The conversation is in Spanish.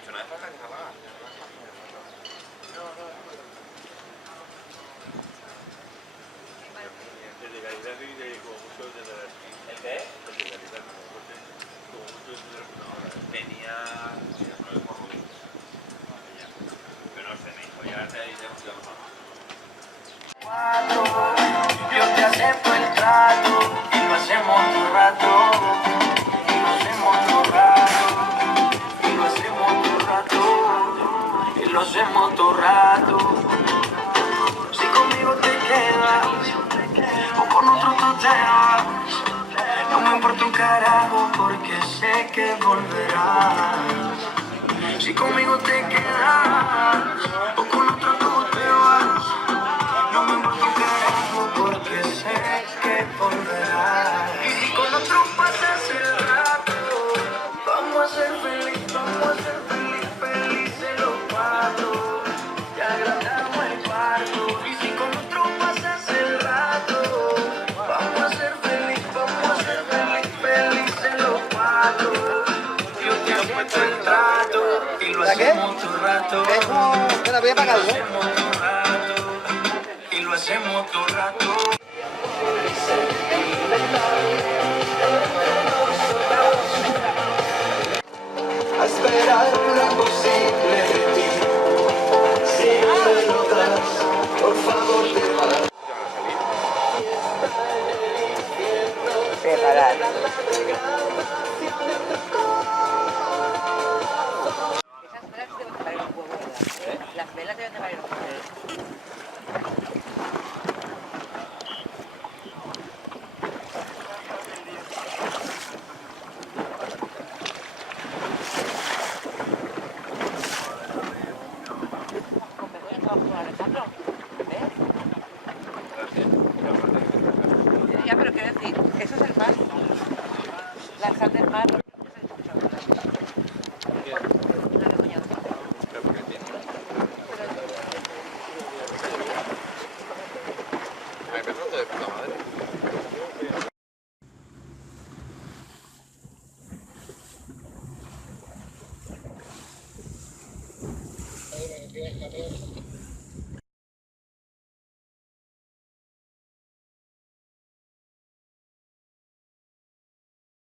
dicho nada. El de calidad y de como mucho de la... ¿El qué? El de calidad como mucho de la... Tenía... Pero no sé, me dijo, ya te diremos que vamos a... Yo te acepto el trato y lo hacemos todo rato, y lo hacemos todo rato, y lo hacemos todo rato, y lo hacemos todo rato. Si conmigo te quedas o con otro tú te vas, no me importa un carajo porque sé que volverás. Si conmigo te quedas o con otro tú te vas, no me importa un carajo porque sé que volverás. Y si con otro pasas el rato, vamos a ser felices los cuatro. Ya agrandamos el cuarto. Y si con otro pasas el rato, vamos a ser felices los cuatro. Yo te acepto el trato y lo hacemos todo rato. Te la voy a pagar, ¿no? Y lo hacemos todo rato. A esperar lo imposible de ti. Si me lo das, por favor te vas. Preparar. Esas velas deben de valer un huevo, ¿verdad? Las velas deben de valer un huevo. Con Begoña estaba con Alejandro, ¿ves? Ya, pero quiero decir, eso es el mar. La sal del mar, no se escucha. La Begoña. Ay, pero no te de puta madre. Ahí me tienes que